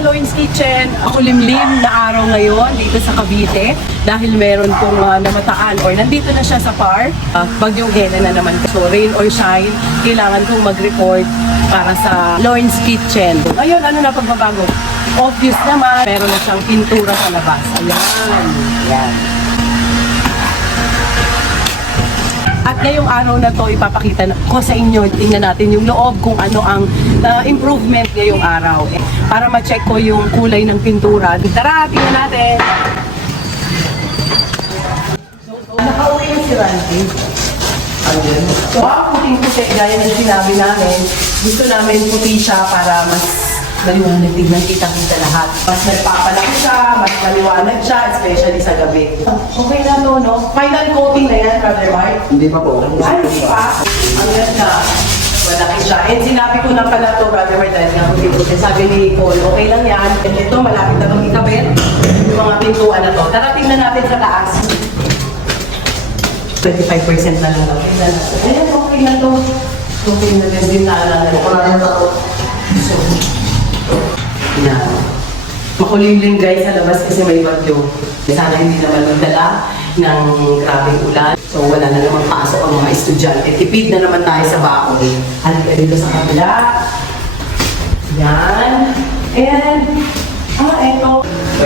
Loins Kitchen. Ako limlim na araw ngayon dito sa Cavite dahil meron pong namataan or nandito na siya sa park. Bagyong Helen na naman. So rain or shine, kailangan kong mag-report para sa Loins Kitchen. Ngayon, ano na pagbabago? Obvious naman, meron na siyang pintura sa labas. Ayan. Ayan. At ngayong araw na to, ipapakita ko sa inyo, tingnan natin yung loob kung ano ang improvement ngayong araw. Para ma-check ko yung kulay ng pintura. Tara, tingnan natin! So nakauwi na si Randy. So ang puting-puti, gaya ng sinabi namin, gusto namin puti siya para mas maliwanag, tignan kita-kita lahat. Mas nagpapalaki siya, mas maliwanag siya, especially sa gabi. Okay na to, no? Final coating na yan, Brother Mark? Hindi pa po. Ay, hindi pa. Ang ganda. Malaki siya. And sinabi ko na pala to, Brother Mark, dahil nga puti-puti. Sabi ni Nicole, okay lang yan. And ito, malapit na itong ikabit. Yung mga pintuan na to. Tara, tingnan natin sa taas. 25% na lang daw. Ayan, okay na to. Okay na din naalala. Ako na rin ako. So, yan. Makulimlim guys sa labas kasi may bagyo. Sana hindi naman magdala ng grabing ulan. So wala na naman pasok ang mga estudyante. Tipid na naman tayo sa baon. Halika dito sa kabila. Yan. And, eto.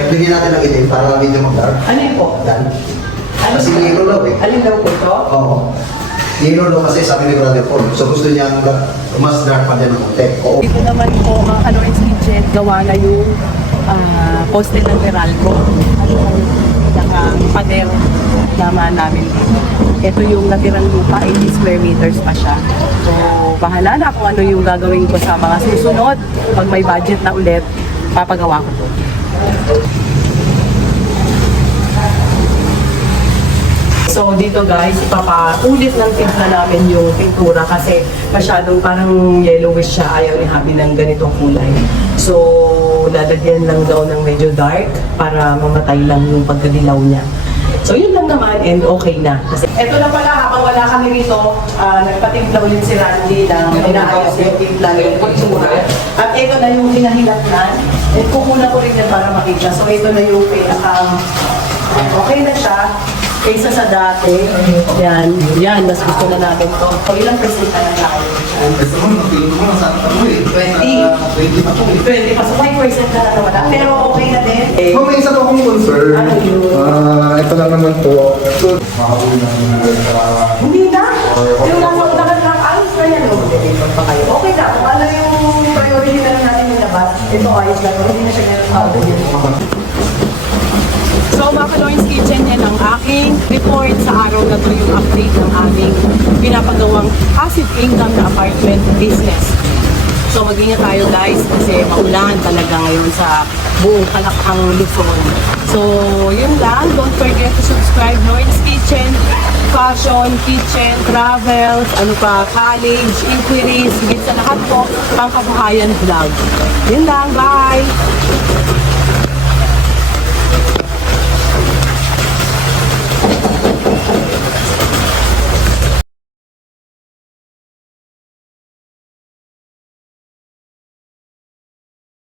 Bigyan natin ng itim para medyo mag-dark. Ano yun po? Yan. Kasi yellow daw eh. Alin daw po ito? Oo. Yellow daw kasi sabi ni Brother Paul. So gusto niya mas dark pa din ng konti. Oo. Dito naman po ang Loins Kitchen, gawa na yung poste ng Meralco. Naka-pader naman namin dito. Ito yung natirang lupa, 80 square meters pa siya. So, bahala na kung ano yung gagawin ko sa mga susunod. Pag may budget na ulit, papagawa ko to. So dito guys, ipapaulit ng timpla namin yung pintura kasi masyadong parang yellowish siya. Ayaw ni Habi ng ganitong kulay. So lalagyan lang daw ng medyo dark para mamatay lang yung pagkadilaw niya. So yun lang naman and okay na. Kasi eto na pala, habang wala kami rito, nagpatimpla ulit si Randy ng inaayos yung timpla yung pintura. At ito na yung pinahilapnan. And kukunan ko rin yan para makita. So ito na yung okay na siya. Kaysa sa dati, yan, mas gusto na natin to. So, ilang percent na lang tayo? Gusto mo, napilin mo na sa ano eh. 20 pa po. 20 pa, so 5% na lang wala. Pero okay na din. Ma'am, may isa po akong concern. Ano yun? Ito lang naman po. Makakuli na Hindi na. Yung nasa unahan lang, ayos na yan. Mag-deliver pa kayo. Okay na, kung ano yung priority na lang natin yung labas, ito ayos na. Hindi na siya meron tao din. So mga Loins Kitchen, yan ang aking report sa araw na ito, yung update ng aming pinapagawang passive income na apartment business. So mag-ingat tayo guys kasi maulan talaga ngayon sa buong Kalakhang Luzon. So yun lang, don't forget to subscribe Loins Kitchen, fashion, kitchen, travels, ano pa, college, inquiries, higit sa lahat po, pangkabuhayan vlog. Yun lang, bye!